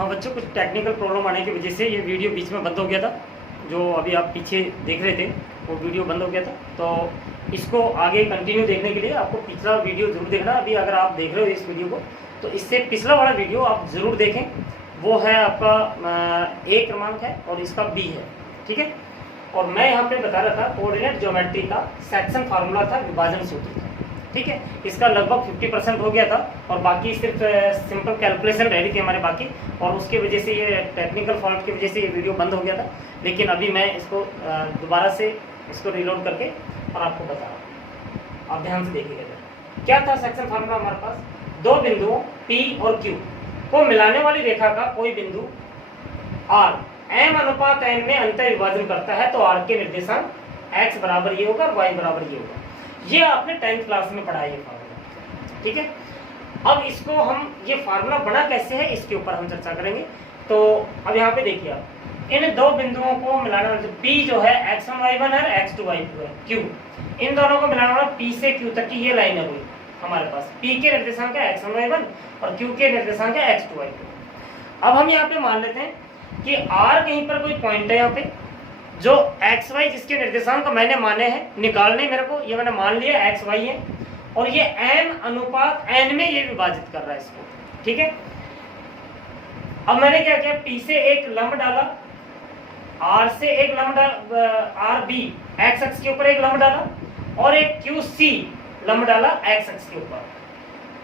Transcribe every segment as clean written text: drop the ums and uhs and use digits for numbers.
हाँ बच्चों, कुछ टेक्निकल प्रॉब्लम आने की वजह से ये वीडियो बीच में बंद हो गया था। जो अभी आप पीछे देख रहे थे वो वीडियो बंद हो गया था, तो इसको आगे कंटिन्यू देखने के लिए आपको पिछला वीडियो जरूर देखना। अभी अगर आप देख रहे हो इस वीडियो को, तो इससे पिछला वाला वीडियो आप ज़रूर देखें। वो है आपका A क्रमांक है और इसका B है, ठीक है। और मैं यहाँ पे बता रहा था कोऑर्डिनेट ज्योमेट्री का सेक्शन फार्मूला था विभाजन सूत्र, ठीक है। इसका लगभग 50% हो गया था और बाकी सिर्फ सिंपल कैलकुलेशन रह रही थी हमारे बाकी, और उसके वजह से ये टेक्निकल फॉल्ट की वजह से ये वीडियो बंद हो गया था। लेकिन अभी मैं इसको दोबारा से इसको रीलोड करके और आपको बता रहा हूँ। आप ध्यान से देखिएगा क्या था सेक्शन फार्मूला हमारे पास। दो बिंदुओं P और Q को मिलाने वाली रेखा का कोई बिंदु R M अनुपात N में अंतर विभाजन करता है तो R के निर्देशांक X बराबर ये होगा और Y बराबर ये होगा। ये आपने 10th क्लास में पढ़ा है ये फार्मूला, ठीक है। अब इसको हम ये फार्मूला बना कैसे है इसके ऊपर हम चर्चा करेंगे। तो अब यहाँ पे देखिए आप, इन दो बिंदुओं को मिलाने वाला P जो है X1 Y1 है, X2 Y2 है, Q इन दोनों को मिलाने वाला P से Q तक की ये लाइन है हुई हमारे पास। P के निर्देशांक है X1 Y1 और Q के निर्देशांक है X2 Y2। अब हम यहाँ पे मान लेते हैं कि R कहीं पर कोई पॉइंट है यहाँ पे, जो एक्स वाई जिसके निर्देशांक मैंने माने हैं निकालने मेरे को, ये मैंने मान लिया एक्स वाई है और ये m अनुपात n में ये विभाजित कर रहा है इसको, ठीक है। अब मैंने क्या किया, P से एक लंब डाला, R से एक लंब डाला, RB एक्स अक्ष के ऊपर एक लंब डाला और एक QC लंब डाला एक्स अक्ष के ऊपर,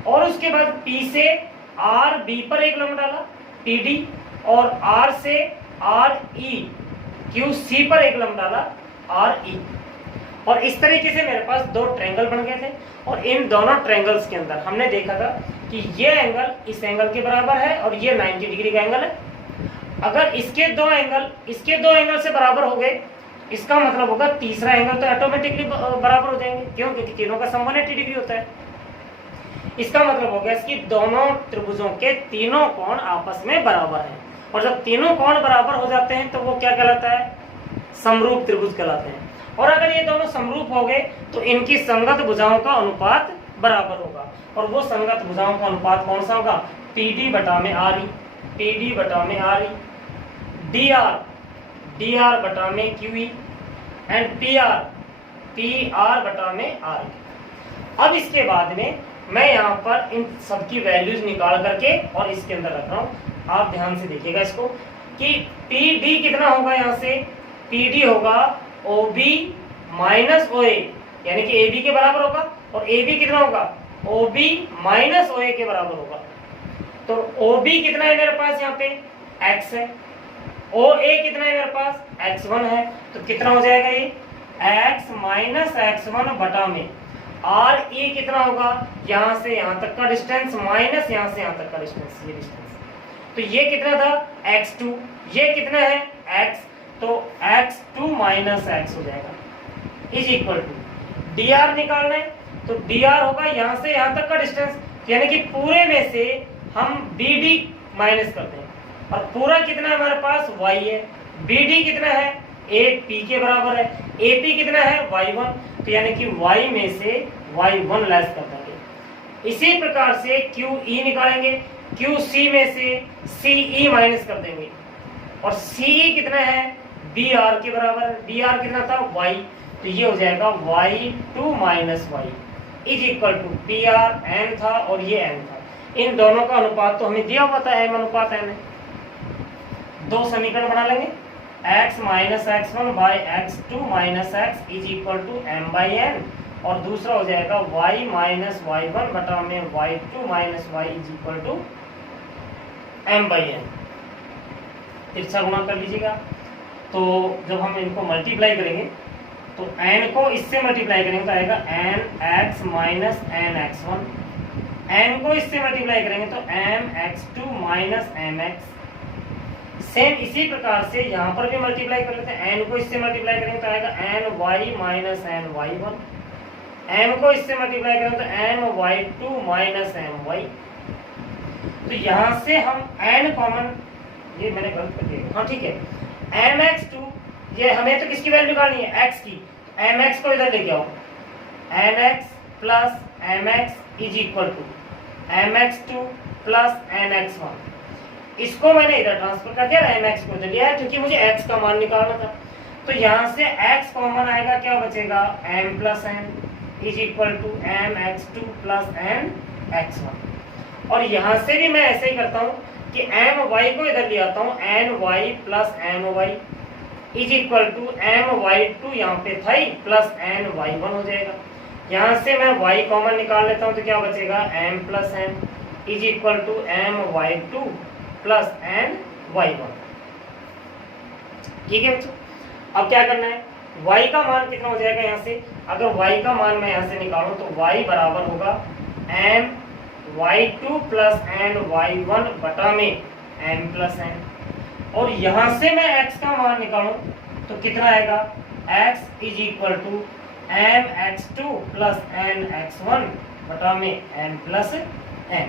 और उसके बाद P से RB पर एक लंब डाला PD और R से RE QC पर एक लंब डाला RE। और इस तरीके से मेरे पास दो ट्रायंगल बन गए थे और इन दोनों ट्रायंगल्स के अंदर हमने देखा था कि ये एंगल इस एंगल के बराबर है और ये 90 डिग्री का एंगल है। अगर इसके दो एंगल से बराबर हो गए, इसका मतलब होगा तीसरा एंगल तो ऑटोमेटिकली बराबर हो जाएंगे, क्यों? क्योंकि तीनों का सम 180 डिग्री होता है। इसका मतलब हो गया इसकी दोनों त्रिभुजों के तीनों कोण आपस में बराबर हैं, और जब तीनों कोण बराबर हो जाते हैं तो वो क्या कहलाता है? समरूप त्रिभुज कहलाते हैं। और अगर ये दोनों समरूप हो गए तो इनकी संगत भुजाओं का अनुपात बराबर होगा, और वो संगत भुजाओं का अनुपात कौन सा होगा? PD बटा में RE, PD बटा में RE, DR बटा में QE एंड PR बटा में RE। अब इसके बाद में मैं यहाँ पर इन सबकी वैल्यूज निकाल करके और इसके अंदर रख रहा हूँ। आप ध्यान से देखिएगा इसको कि PD कितना होगा, यहाँ से PD होगा OB माइनस OA, यानी कि AB के बराबर होगा, और AB कितना होगा? OB माइनस OA के बराबर होगा। तो OB कितना है मेरे पास यहाँ पे? X है। OA कितना है मेरे पास? X1 है। तो कितना हो जाएगा ये? X माइनस X1 बटा में RE कितना होगा? यहाँ से यहाँ तक का डिस्टेंस माइनस यहाँ से यहाँ तक का डिस्टेंस, ये डिस्टेंस। तो ये कितना था? X2। ये कितना है? X। तो X2 माइनस X हो जाएगा इज इक्वल टू DR निकालना है, तो DR होगा यहाँ से यहाँ तक का डिस्टेंस, यानी कि पूरे में से हम BD माइनस करते हैं, और पूरा कितना है हमारे पास? Y है। BD कितना है? AP के बराबर है। AP कितना है? Y1। तो यानी कि Y में से Y1 लेस कर देंगे। इसी प्रकार से QE निकालेंगे, QC में से CE माइनस कर देंगे, और CE कितना है? BR के बराबर। BR कितना था? Y। तो ये हो जाएगा Y2 minus Y is equal to PR M था और ये M था। इन दोनों का अनुपात तो हमें दिया हुआ था, M अनुपात N है। दो समीकरण बना लेंगे, X minus X1 by X2 minus X is equal to M by N, और दूसरा हो जाएगा Y माइनस Y1 बटा में Y2 minus Y is equal to M by N। तिरछा गुणा कर लीजिएगा। तो जब हम इनको मल्टीप्लाई करेंगे तो n को इससे मल्टीप्लाई करेंगे तो आएगा nx माइनस nx1, n को इससे मल्टीप्लाई करेंगे तो mx2 माइनस mx। सेम इसी प्रकार से यहाँ पर भी मल्टीप्लाई कर लेते हैं, n को इससे मल्टीप्लाई करेंगे तो आएगा ny माइनस ny1, m को इससे मल्टीप्लाई करेंगे तो my2 माइनस my। तो यहाँ से हम n कॉमन, ये मैंने गलत कर दिया, हाँ ठीक है, mx2, ये हमें तो किसकी वैल्यू निकालनी है? x की। mx को इधर लेके आओ, nx plus mx is equal to mx2 plus nx1। इसको मैंने इधर ट्रांसफर कर दिया, mx को इधर लिया है क्योंकि मुझे x का मान निकालना था। तो यहाँ से x कॉमन आएगा, क्या बचेगा m plus n is equal to mx2 plus nx1। और यहाँ से भी मैं ऐसे ही करता हूँ कि my को इधर ले आता हूँ, ny plus my is equal to my2 यहाँ पे था ही प्लस ny1 हो जाएगा। यहाँ से मैं y कॉमन निकाल लेता हूँ तो क्या बचेगा m plus n is equal to my2 plus ny1। ठीक है बच्चों, अब क्या करना है, y का मान कितना हो जाएगा यहाँ से, अगर y का मान मैं यहाँ से निकालूं तो y बराबर होगा my2 प्लस ny1 बटा में m प्लस n। और यहाँ से मैं x का मान निकालूं तो कितना आएगा, x is equal to mx2 plus nx1 बटा में m प्लस n।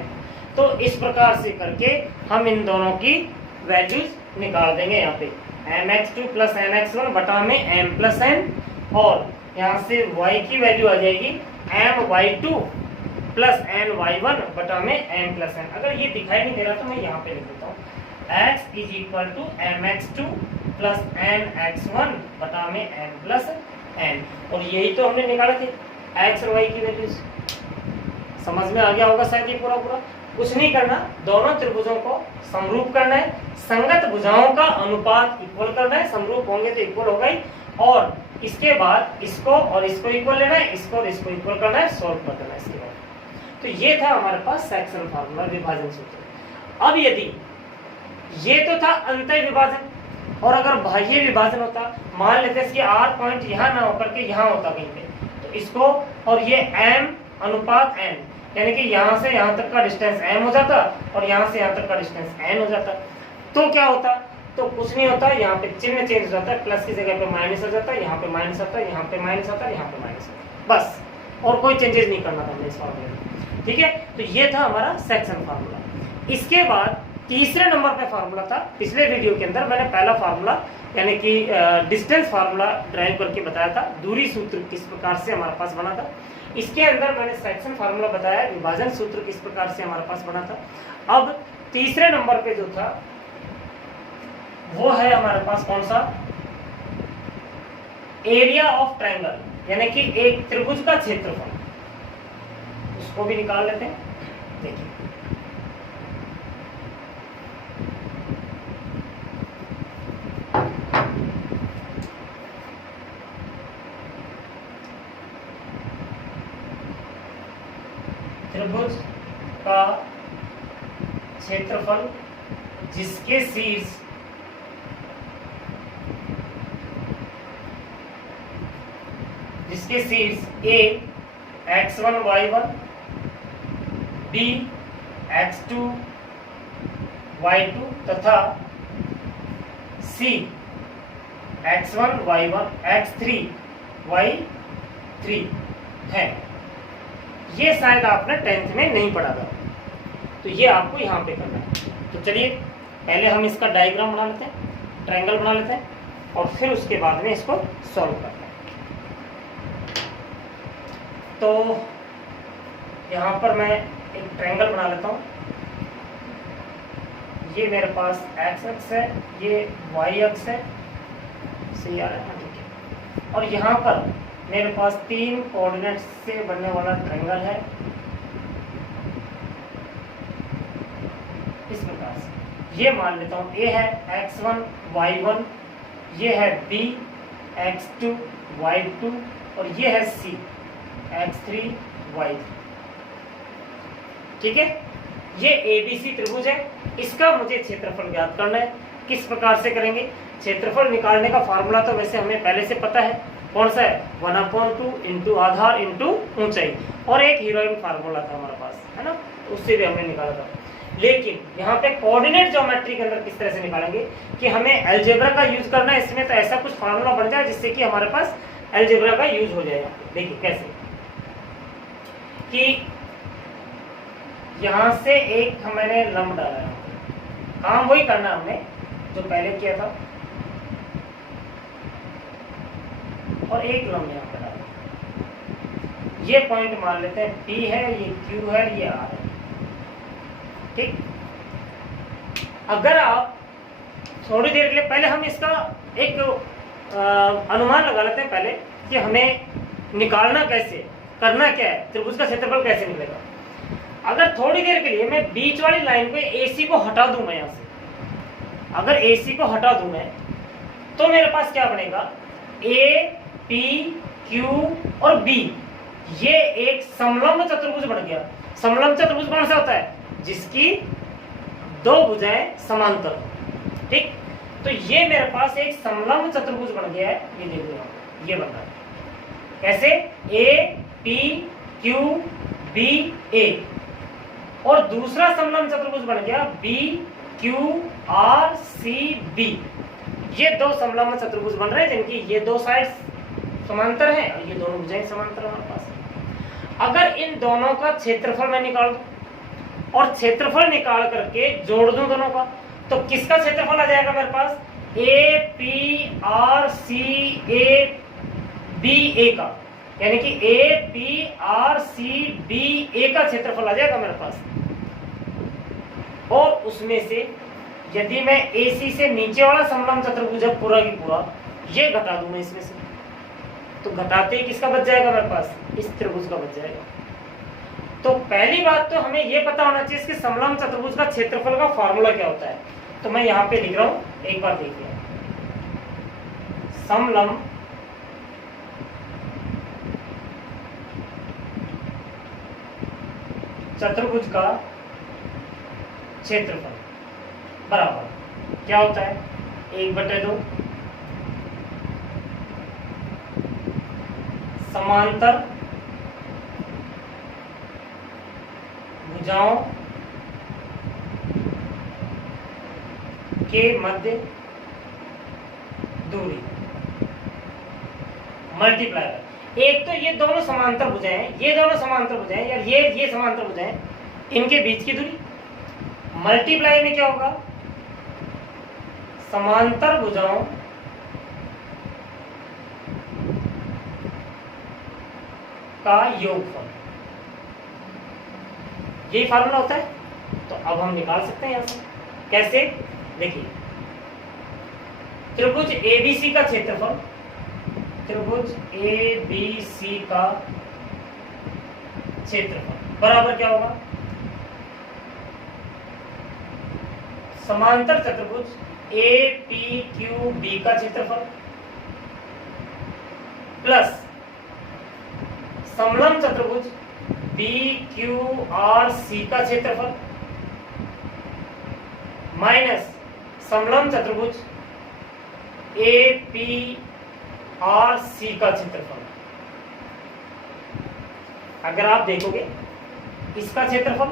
तो इस प्रकार से करके हम इन दोनों की वैल्यूज निकाल देंगे यहाँ पे, mx2 प्लस nx1 बटा में m प्लस n। और यहाँ से y की वैल्यू आ जाएगी my2 प्लस ny1 बटा में m प्लस n। अगर ये दिखाई नहीं दे रहा तो मैं यहाँ पे लिख देता हूँ, x is equal to mx2 plus nx1 बटा में m प्लस n। और यही तो हमने निकाले थे x और y की वैल्यूज। समझ में आ गया होगा शायद ये पूरा कुछ नहीं करना, दोनों त्रिभुजों को समरूप करना है, संगत भुजाओं का अनुपात इक्वल करना है, समरूप होंगे तो इक्वल होगा ही। और इसके बाद इसको और इसको इक्वल लेना है, इसको और इसको इक्वल करना है, सॉल्व कर देना है इसके बाद। तो ये था हमारे पास सेक्शन फार्मूला, विभाजन सूत्र। अब यदि ये तो था अंतः विभाजन, और अगर बाह्य विभाजन होता, मान लेते हैं कि r पॉइंट यहाँ ना होकर के यहाँ होता कहीं पे, तो इसको और ये m अनुपात n, यानी कि यहाँ से यहाँ तक का डिस्टेंस m हो जाता और यहाँ से यहाँ तक का डिस्टेंस n हो जाता। तो क्या होता, तो कुछ नहीं होता, यहाँ पे चिन्ह चेंज हो जाता है, प्लस की जगह पे माइनस हो जाता है, यहाँ पे माइनस आता है, यहाँ पे माइनस आता है, यहाँ पे माइनस आता है, बस। और कोई चेंजेस नहीं करना था हमें इस फॉर्मूले में। ठीक है, तो ये था हमारा सेक्शन फार्मूला। इसके बाद तीसरे नंबर पे फार्मूला था, पिछले वीडियो के अंदर मैंने पहला फार्मूला यानी कि डिस्टेंस फार्मूला ड्राइव करके बताया था, दूरी सूत्र किस प्रकार से हमारे पास बना था। इसके अंदर मैंने सेक्शन फार्मूला बताया, विभाजन सूत्र किस प्रकार से हमारे पास बना था। अब तीसरे नंबर पे जो था वो है हमारे पास कौन सा, एरिया ऑफ ट्रायंगल, यानी कि एक त्रिभुज का क्षेत्रफल, उसको भी निकाल लेते हैं। देखिए त्रिभुज का क्षेत्रफल जिसके शीर्ष A x1 y1 B x2 y2 तथा C x1 y1 x3 y3 है। ये शायद आपने 10th में नहीं पढ़ा था, तो ये आपको यहाँ पे करना है। तो चलिए पहले हम इसका डायग्राम बना लेते हैं, ट्रायंगल बना लेते हैं, और फिर उसके बाद में इसको सॉल्व करते हैं। तो यहाँ पर मैं एक ट्रायंगल बना लेता हूँ। ये मेरे पास एक्स अक्ष है, ये वाई अक्ष है, सही आ रहा है, ठीक है। और यहाँ पर मेरे पास 3 कोऑर्डिनेट से बनने वाला ट्रायंगल है, इस प्रकार से। ये मान लेता हूँ A है x1 y1, ये है B x2 y2, और ये है C x3 y3। ठीक है, ये ABC त्रिभुज है, इसका मुझे क्षेत्रफल ज्ञात करना है। किस प्रकार से करेंगे, क्षेत्रफल निकालने का फार्मूला तो वैसे हमें पहले से पता है, कौन सा है, 1/2 इंटू आधार इंटू ऊंचाई, और एक हीरोइन फार्मूला था हमारे पास, है ना, उससे भी हमने निकाला था। लेकिन यहाँ पे कोऑर्डिनेट ज्योमेट्री के अंदर किस तरह से निकालेंगे कि हमें अलजेब्रा का यूज करना है इसमें, तो ऐसा कुछ फार्मूला बन जाए जिससे कि हमारे पास अलजेब्रा का यूज हो जाएगा। देखिए कैसे, कि यहाँ से एक मैंने लंब डाला है, काम वही करना हमने जो पहले किया था, और एक लंब यहाँ पे डाला। ये पॉइंट मान लेते हैं P है, ये Q है, ये R है। ठीक, अगर आप थोड़ी देर के लिए, पहले हम इसका एक अनुमान लगा लेते हैं पहले कि हमें निकालना कैसे, करना क्या है, त्रिभुज का क्षेत्रफल कैसे निकलेगा। अगर थोड़ी देर के लिए मैं बीच वाली लाइन पे AC को हटा दूं, मैं यहां से अगर AC को हटा दूं मैं, तो मेरे पास क्या बनेगा, A, P, Q और B, ये एक समलंब चतुर्भुज बन गया। समलंब चतुर्भुज कौन सा होता है, जिसकी दो भुजाएं समांतर, ठीक। तो ये मेरे पास एक समलंब चतुर्भुज बन गया है, ये देख लो, ये बन रहा है कैसे, A, P, Q, B, A, और दूसरा समलंब चतुर्भुज बन गया B, Q, R, C, B। ये दो समलंब चतुर्भुज बन रहे हैं जिनकी ये दो साइड्स समांतर हैं और ये दोनों भुजाएं समांतर हैं हमारे पास। अगर इन दोनों का क्षेत्रफल मैं निकाल दूं और क्षेत्रफल निकाल करके जोड़ दूं दोनों का, तो किसका क्षेत्रफल आ जाएगा मेरे पास, A, P, R, C, A, B, A का, यानी कि A, P, R, C, B, A का क्षेत्रफल आ जाएगा मेरे पास। और उसमें से यदि मैं AC से नीचे वाला समलंब चतुर्भुज है पूरा की पूरा, ये घटा दूं मैं इसमें से, तो घटाते ही किसका बच जाएगा मेरे पास, इस त्रिभुज का बच जाएगा। तो पहली बात तो हमें ये पता होना चाहिए इसके समलंब चतुर्भुज का क्षेत्रफल का फॉर्मूला क्या होता है। तो मैं यहाँ पे लिख रहा हूं, एक बार देखिए, समलंब चतुर्भुज का क्षेत्रफल बराबर क्या होता है, 1/2 समांतर भुजाओं के मध्य दूरी मल्टीप्लाई। एक तो ये दोनों समांतर भुजाएं हैं, ये दोनों समांतर भुजाएं हैं, यार ये समांतर भुजाएं, इनके बीच की दूरी मल्टीप्लाई में क्या होगा, समांतर भुजाओं का योगफल, यही फार्मूला होता है। तो अब हम निकाल सकते हैं यहां से, कैसे, देखिए, त्रिभुज ABC का क्षेत्रफल, त्रिभुज ABC का क्षेत्रफल बराबर क्या होगा, समांतर चतुर्भुज APQB का क्षेत्रफल प्लस समलंब चतुर्भुज BQRC का क्षेत्रफल माइनस समलंब चतुर्भुज APRC का क्षेत्रफल। अगर आप देखोगे इसका क्षेत्रफल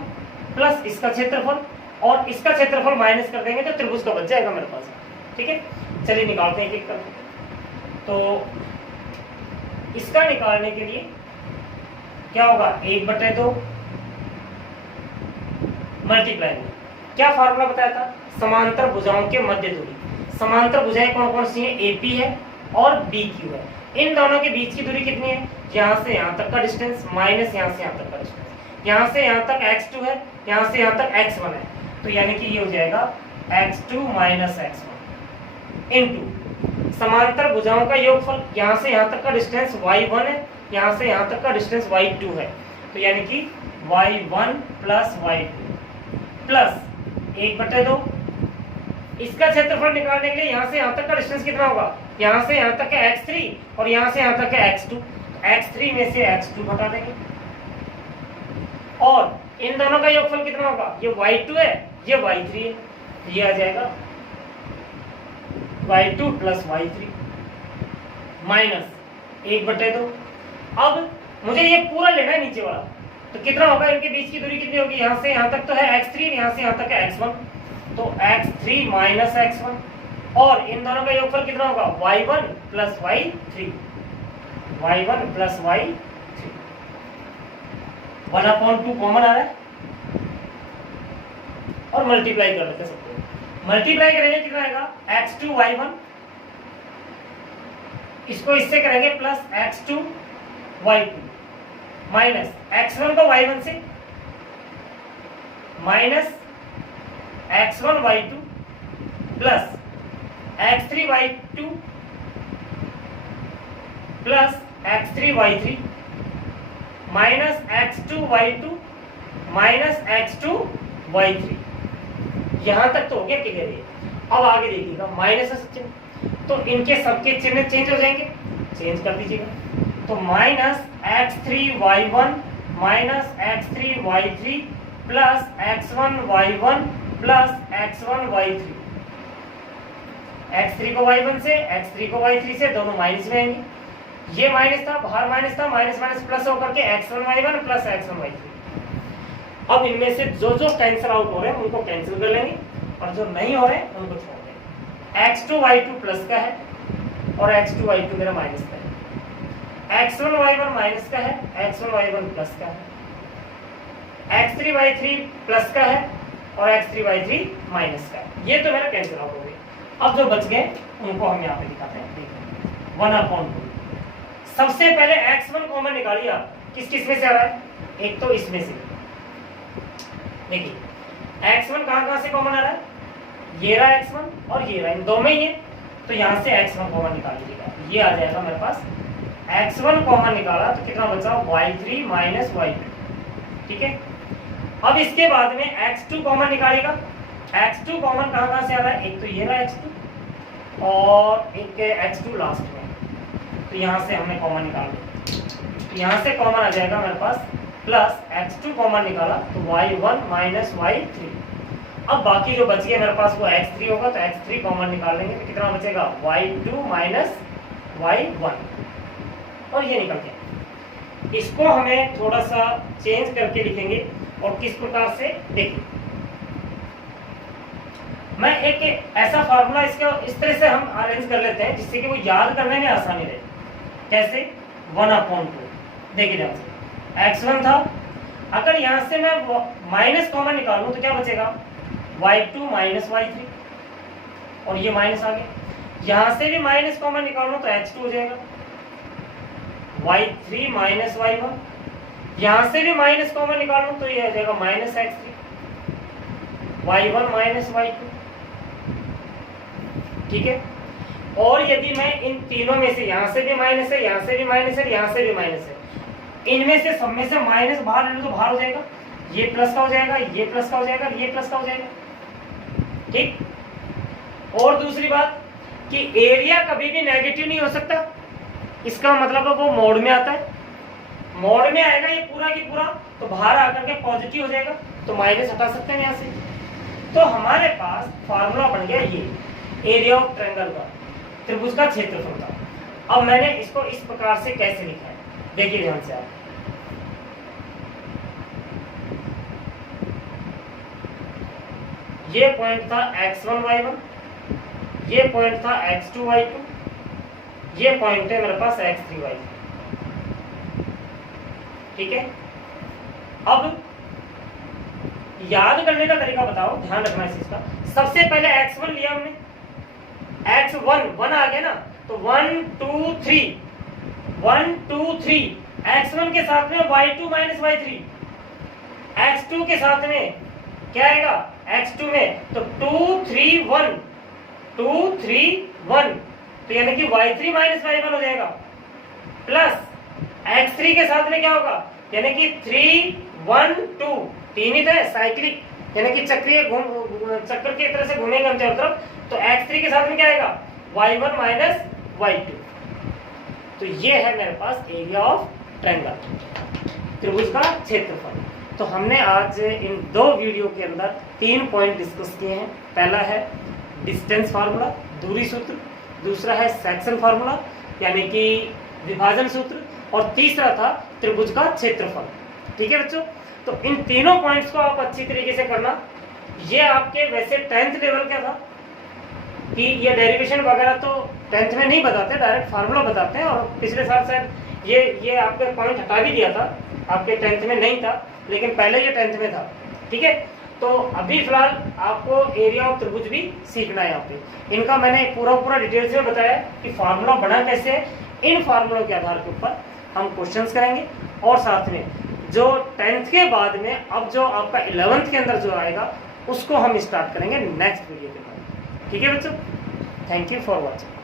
प्लस इसका क्षेत्रफल और इसका क्षेत्रफल माइनस कर देंगे तो त्रिभुज का बच जाएगा मेरे पास, ठीक है। चलिए निकालते हैं एक एक करके। तो इसका निकालने के लिए क्या होगा, 1/2 मल्टीप्लाई में क्या फार्मूला बताया था, समांतर भुजाओं के मध्य दूरी। समांतर भुजाएं कौन कौन सी हैं, AP है और BQ है। इन दोनों के बीच की दूरी कितनी है, यहाँ से यहाँ तक का डिस्टेंस माइनस यहाँ से यहाँ तक का डिस्टेंस, यहाँ से यहाँ तक x2 है, यहाँ से यहाँ तक x1 है, तो यानी कि ये हो जाएगा x2 माइनस x1 इनटू समांतर भुजाओं का योगफल, यहाँ से यहाँ तक का डिस्टेंस y1 है, यहाँ से यहाँ तक का डिस्टेंस y2 है, तो यानी कि y1 प्लस y2 प्लस 1/2। इसका क्षेत्रफल निकालने के लिए यहाँ से यहाँ तक का डिस्टेंस कितना होगा, यहाँ से यहाँ तक का x3 और यहाँ से यहाँ तक का x2, x3 में से x2 घटा देंगे और इन दोनों का योगफल कितना होगा, ये y2 है ये y3 है, ये आ जाएगा y2 प्लस y3 माइनस 1/2। अब मुझे ये पूरा लेना है नीचे वाला, तो कितना होगा, इनके बीच की दूरी कितनी होगी, यहाँ से यहाँ तक तो है x3, यहाँ से यहाँ तक है x1, तो x3 माइनस x1 और इन दोनों का योगफल कितना होगा, y1 plus y3, y1 plus y3, 1/2 common आ रहा है और मल्टीप्लाई कर लेते हैं सबको। मल्टीप्लाई करेंगे कितना आएगा, x2 y1, इसको इससे करेंगे plus x2 y2 minus x1 को y1 से minus x1 y2 plus x3y2 plus x3y3 minus x2y2 minus x2y3। यहां तक तो हो गया क्लियर है। अब आगे देखिएगा माइनस का चिन्ह, तो इनके सबके चिन्ह चेंज हो जाएंगे, चेंज कर दीजिएगा। तो minus x3y1 minus x3y3 plus x1y1 plus x1y3। x3 को y1 से, x3 को y3 से, दोनों माइनस में आएंगे। ये माइनस था, बाहर माइनस था, माइनस माइनस प्लस होकर के x1y1 प्लस x1y3। अब इनमें से जो जो कैंसिल आउट हो रहे हैं उनको कैंसिल कर लेंगे और जो नहीं हो रहे हैं उनको छोड़ देंगे। x2y2 प्लस का है और x2y2 मेरा माइनस का है। x1y1 माइनस का है, x1y1 प्लस का है। x3y3 प्लस का है और x3y3 माइनस का है। ये तो मेरा कैंसिल आउट हो गया। अब जो बच गए उनको हम यहाँ पे दिखाते हैं। देखिए 1/2। सबसे पहले x1 कॉमन निकालिए आप। किस किस में से आ रहा है? एक तो इसमें से देखिए x1 कहां से कॉमन आ रहा है? ये रहा x1 और ये रहा, इन दो में ही है। तो यहां से x1 कॉमन निकाल लीजिएगा, ये आ जाएगा मेरे पास। x1 कॉमन निकाला तो कितना बचा? y3 minus y2। ठीक है। अब इसके बाद में x2 कॉमन निकालेगा। x2 कॉमन कहां से आ रहा है? एक तो ये रहा x2 और एक x2 लास्ट में। तो यहां से हमने कॉमन निकाल लिया, यहां से कॉमन आ जाएगा मेरे पास प्लस x2 कॉमन निकाला तो y1 माइनस y3। अब बाकी जो बच गया मेरे पास वो x3 होगा, तो x3 कॉमन निकाल लेंगे तो कितना बचेगा? y2 माइनस y1 और ये निकल गया। इसको हमें थोड़ा सा चेंज करके लिखेंगे और किस प्रकार से देखिए, मैं एक ऐसा फार्मूला इसका इस तरह से हम अरेंज कर लेते हैं जिससे कि वो याद करने में आसानी रहे। कैसे? 1/2। देखिए ध्यान से, x1 था, अगर यहां से मैं माइनस कॉमन निकालूं तो क्या बचेगा? y2 माइनस y3 और ये माइनस आ गया। यहां से भी माइनस कॉमन निकालूं तो h2 हो जाएगा, y3 माइनस y1। यहां से भी माइनस कॉमन निकालूं तो ये आ जाएगा minus x3, y1 minus y2। ठीक है। और यदि मैं इन तीनों में से, यहां से भी माइनस है, यहां से भी माइनस है, यहां से भी माइनस है, इनमें से सब में से माइनस बाहर ले लो तो बाहर हो जाएगा, ये प्लस का हो जाएगा, ये प्लस का हो जाएगा, ये प्लस का हो जाएगा। ठीक। और दूसरी बात कि एरिया कभी भी नेगेटिव नहीं हो सकता, इसका मतलब वो मोड में आता है। मोड में आएगा ये पूरा की पूरा तो बाहर आकर के पॉजिटिव हो जाएगा, तो माइनस हटा सकते हैं यहाँ से। तो हमारे पास फार्मूला बन गया ये एरिया ऑफ ट्रायंगल का, त्रिभुज का क्षेत्रफल का। अब मैंने इसको इस प्रकार से कैसे लिखा है देखिए ध्यान से आप। ये पॉइंट था x1 y1, ये पॉइंट था x2 y2, ये पॉइंट है मेरे पास x3 y3। ठीक है। अब याद करने का तरीका बताओ, ध्यान रखना इस चीज का। सबसे पहले x1 लिया हमने, x1 आ गया ना, तो 1 2 3 1 2 3 x1 के साथ में y2 माइनस y3, x2 के साथ में क्या आएगा? x2 में तो 2 3 1 2 3 1, तो यानी कि y3 माइनस y1 हो जाएगा, प्लस x3 के साथ में क्या होगा? यानी कि 3 1 2, तीन ही थे साइक्लिक, यानी कि चक्रीय चक्कर की तरह से घूमेंगे हम चारों तरफ। तो x3 के साथ में क्या आएगा? y1 minus y2। तो ये है मेरे पास एरिया ऑफ ट्रायंगल, त्रिभुज का क्षेत्रफल। तो हमने आज इन दो वीडियो के अंदर 3 पॉइंट डिस्कस किए हैं। पहला है डिस्टेंस फार्मूला, दूरी सूत्र, दूसरा है सेक्शन फार्मूला यानी कि विभाजन सूत्र, और तीसरा था त्रिभुज का क्षेत्रफल। ठीक है बच्चों, तो इन तीनों पॉइंट्स को आप अच्छी तरीके से करना। ये आपके वैसे 10th लेवल का था कि ये डेरिवेशन वगैरह तो 10th में नहीं बताते, डायरेक्ट फार्मूला बताते हैं। और पिछले साल शायद ये आपके पॉइंट हटा भी दिया था, आपके 10th में नहीं था, लेकिन पहले ये 10th में था। ठीक है। तो अभी फिलहाल आपको एरिया ऑफ त्रिभुज भी सीखना है। यहाँ पे इनका मैंने पूरा डिटेल्स में बताया कि फार्मूला बना कैसे है। इन फार्मूलों के आधार के ऊपर हम क्वेश्चंस करेंगे, और साथ में जो 10th के बाद में अब जो आपका 11th के अंदर जो आएगा उसको हम स्टार्ट करेंगे नेक्स्ट वीडियो के बाद। ठीक है बच्चों, थैंक यू फॉर वॉचिंग।